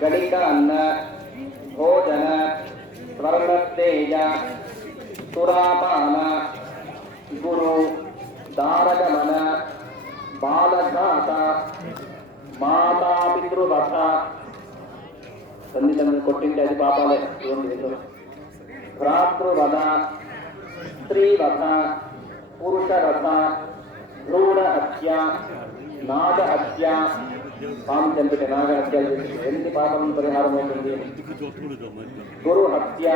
गणित अन्न भोजन स्वर्णतेज सुरापान गुरु दारगमन बालघात मातापितृवध तल्लिదండ్రులు కొట్టింటే అది పాపాలే. భ్రాతృవధ స్త్రీవధ పురుషవధ భ్రూణ హత్య నాగ హత్య పాము చంపితే నాగ హత్య ఎన్ని పాపం పరిహారం అవుతుంది. గురు హత్య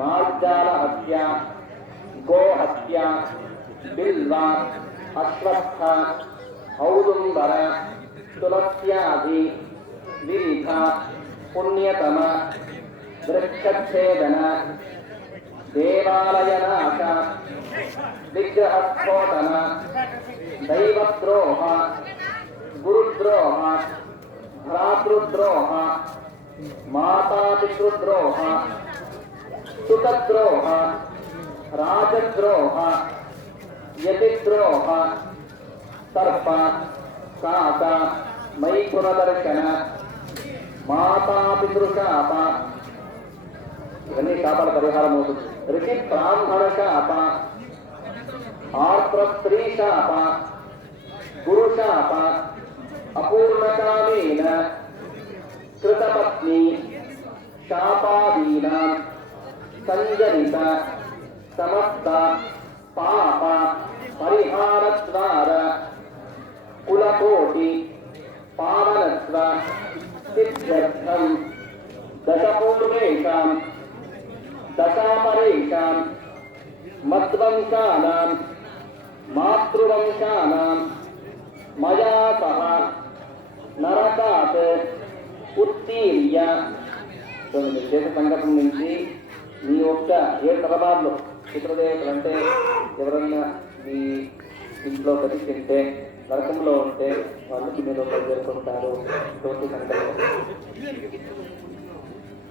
మార్జాల హత్య గో హత్య బిల్వ అశ్వత్థ ఔదుంబర తులస్యాది విరిధ పుణ్యతమ వృక్షఛేదన దేవాలయనాశ విగ్రహస్ఫోటన దైవద్రోహ గురుద్రోహ భ్రాతృద్రోహ మాతాపితృద్రోహ సుతద్రోహ రాజద్రోహ యతిద్రోహ సర్ప శాత మైథునదర్శన మాతాపితృశాప ఇవన్నీ శాపాల పరిహారం అవుతుంది. ఋషి బ్రాహ్మణ శాప ఆర్ద్ర స్త్రీ శాప గురు శాప అపూర్ణకామేన కృతపత్ని శాపాదీనా సంజనిత సమస్త పాప పరిహారద్వార కులకోటి పావనత్వ సిద్ధ్యర్థం దశపూర్వేషాం దశాపరేషాం మద్వంశానాం మాతృవంశానాం మయా సహ నరకాత్ ఉత్తీర్య. దేశ సంఘటన నుంచి మీ యొక్క 7 తరబార్లు పితృదేవతలు అంటే ఎవరన్నా మీ ఇంట్లో ప్రతిష్ఠిస్తే నరకంలో ఉంటే వాళ్ళు మీద జరుపుకుంటారు.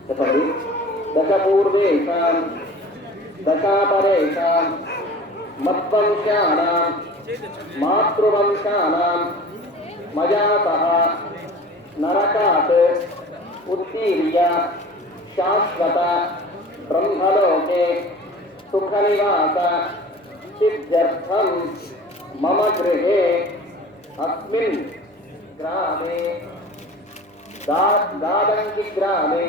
చెప్పండి. దశపూర్వేషాం దశాపరేషాం మద్వంశానాం మాతృవంశానాం మయా సహ నరకాత్ ఉత్తీర్య శాశ్వత బ్రహ్మలోకే సుఖనివాస సిద్ధ్యర్థం మమ గృహే అస్మిన్ గ్రామే దాదంకి గ్రామే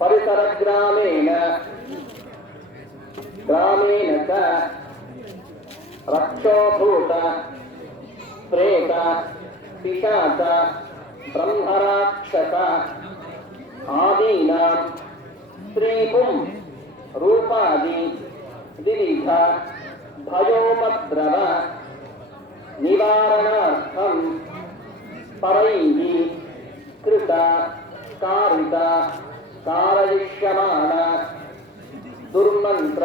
పరిసర గ్రామేణ చ రక్షోభూత ప్రేత పిశాచ బ్రహ్మరాక్షస ఆదీనాం స్త్రీపుం రూపాది వివిధ భయోపద్రవ నివారణార్థం పరైః కృత కారిత కారయిష్యమాణ దుర్మంత్ర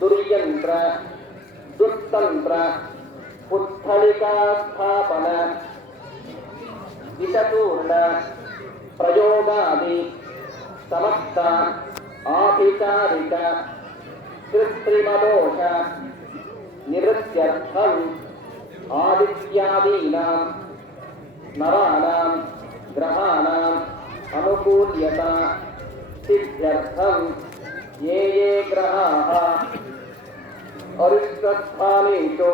దుర్యంత్ర దుస్తంత్ర పుత్తళికాస్థాపన విషచూర్ణ ప్రయోగాది సమస్త ఆభిచారిక కృత్రిమదోష నివృత్త్యర్థం ఆదిత్యాదీనాం నరాణాం గ్రహాణాం అనుకూల్యత సిద్ధ్యర్థం ఏ ఏ గ్రహాః అరిష్టస్థానేషు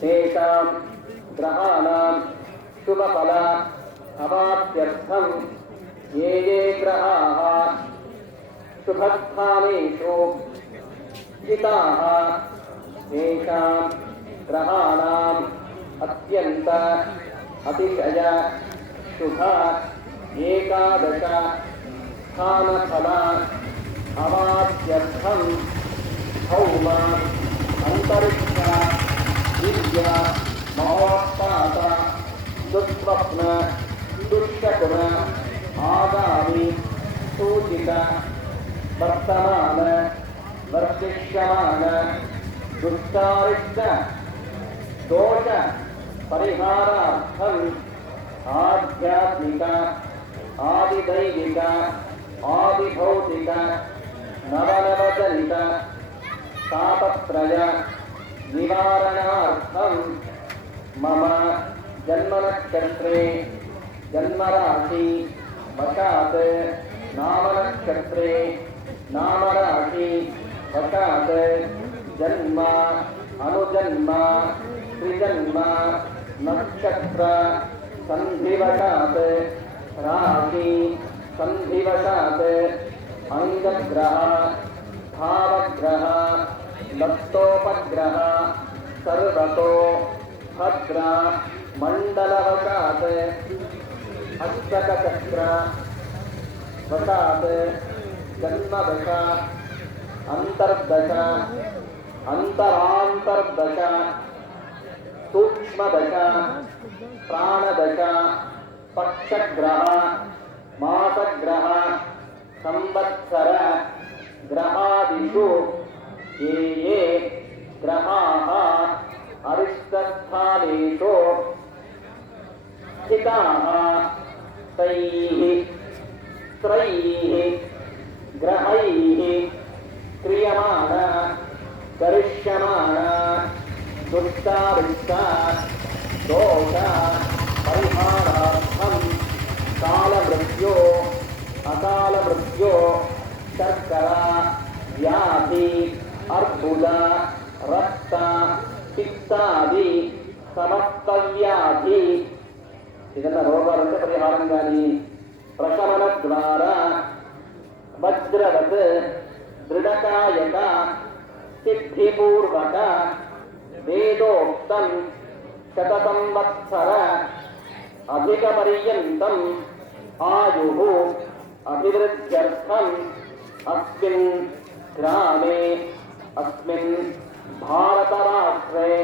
తేషాం గ్రహాణాం శుభఫల అవాప్త్యర్థం ఏ ఏ గ్రహాః శుభస్థానేషు స్థితాః తేషాం గ్రహాణాం అత్యంత అతిశయ శుభ ఏకాదశ స్థానఫల అవాప్త్యర్థం భౌమ అంతరిక్ష విద్య మహోత్పాత దుస్వప్న దుష్టకుణ ఆగామి సూచిత వర్తమాన వర్తిష్యమాన దుష్టారిష్ట దోష పరిహారార్థం ఆధ్యాత్మిక ఆదిదైవిక ఆదిభౌతిక నవనవజనిత తాపత్రయ నివారణార్థం మమ జన్మనక్షత్రే जन्मराशि वशात् नामनक्षत्रे नामराशि वशात् जन्म अनुजन्म त्रिजन्म नक्षत्र संधिवशात् राशि संधिवशात् अंगग्रह भावग्रह लप्तोपग्रह सर्वतो भद्र मंडलवशात् अष्टकचक्र वशात् जन्मदशा अंतर्दशा अंतरांतर्दशा सूक्ष्मदशा प्राणदशा पक्षग्रह मासग्रह संवत्सर ग्रहादिषु ये ग्रहाः अरिष्टस्थानेषु स्थिताः तैः त्रैः ग्रहैः क्रियमाण करिष्यमाण दुष्टारिष्ट दोष परिहारार्थं कालमृत्यो अकालमृत्यो शर्करा व्याधि अर्बुद रक्त पित्तादि समस्त व्याधि ಇದನ್ನ ರೋಗಕ್ಕೆ ಪರಿಹಾರಂಗಾಗಿ ಪ್ರಶಮನ ದ್ವಾರ ವಜ್ರವತ್ ದೃಢಕಾಯಕ ಸಿದ್ಧಿಪೂರ್ವಕ ವೇದೋಕ್ತಂ ಶತಸಂವತ್ಸರ ಅಧಿಕಪರ್ಯಂತಂ ಆಯುಃ ಅಭಿವೃದ್ಧ್ಯರ್ಥಂ ಅಸ್ಮಿನ್ ಗ್ರಾಮೇ ಅಸ್ಮಿನ್ ಭಾರತರಾಷ್ಟ್ರೇ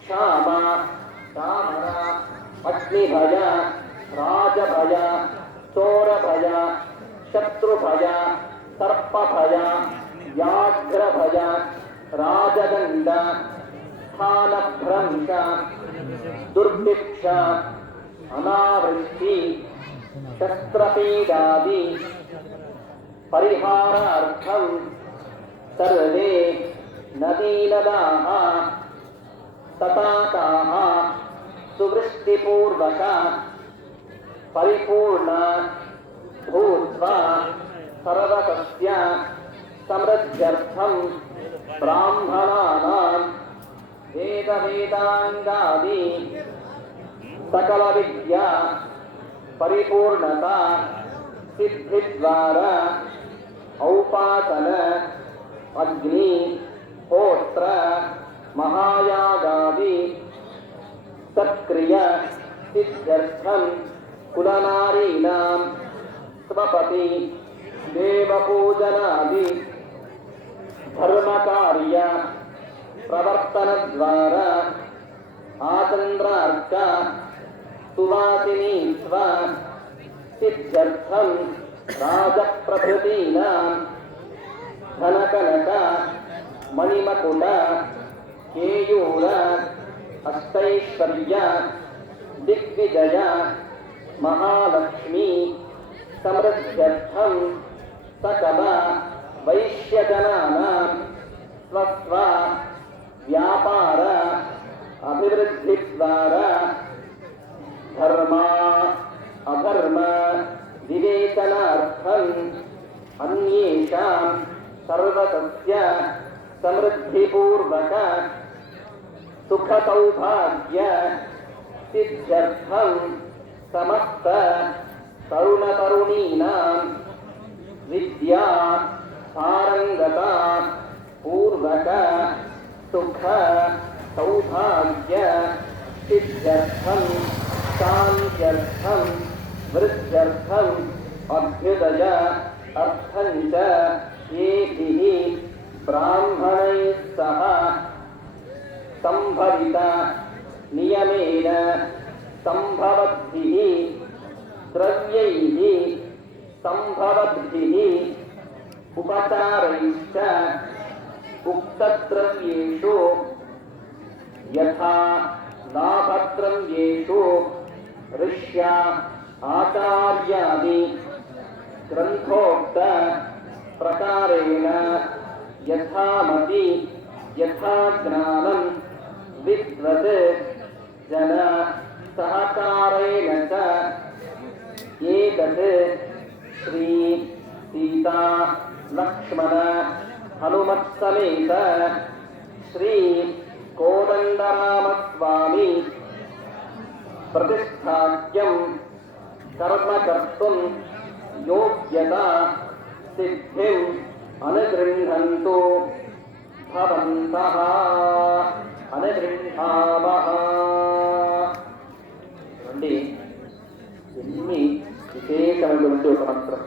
ಕ್ಷಾಮ ತಾಮರ अग्निभय राजभय चोरभय शत्रुभय सर्पभय व्याघ्रभय राजदंड स्थानभ्रंश दुर्भिक्ष अनावृष्टि शस्त्रपीडादि परिहारार्थं सर्वे नदीनदाः तटाकाः सुवृष्टिपूर्वक परिपूर्ण भूत्वा सर्वसस्य समृद्ध्यर्थं ब्राह्मणानां वेदांगादि सकल विद्या परिपूर्णता सिद्धिद्वारा औपासन अग्नि होत्र महायागादि तत्क्रिया सिद्ध्यर्थं कुलनारीणां स्वपति देवपूजनादि धर्मकार्य प्रवर्तनद्वारा आचन्द्रार्च सुवासिनीत्व सिद्ध्यर्थं राजप्रभृतीनां धनकनक मणिमकुट केयूर अष्टैश्वर्य दिग्विजय महालक्ष्मी समृद्ध्यर्थं सकल वैश्यजनानां स्वस्व व्यापार अभिवृद्धिद्वारा धर्म अधर्म विवेचनार्थं अन्येषां सर्वसस्य समृद्धिपूर्वक सुख सौभाग्य सिद्ध्यर्थं समस्त तरुण तरुणीनां विद्या पारंगता पूर्वक सुख सौभाग्य सिद्ध्यर्थं शान्त्यर्थं वृद्ध्यर्थं अभ्युदय अर्थं च येभिः ब्राह्मणैः सह संभवित नियमेन संभवद्भिः द्रव्यैः संभवद्भिः उपचारैश्च उक्तद्रव्येषु यथा लाभद्रव्येषु ऋष्या आचार्यादि ग्रंथोक्त प्रकारेण यथामति यथा ज्ञानं विद्वत् जन सहकारेण च यत् श्री सीता लक्ष्मण हनुमत्समेत श्री कोदण्डरामस्वामी प्रतिष्ठाख्यं कर्म कर्तुं योग्यता सिद्धिं अनुगृह्णन्तु भवन्तः అనుగృహామః. నుండి ఎన్ని విశేషమైనటువంటి ఒక మంత్రం.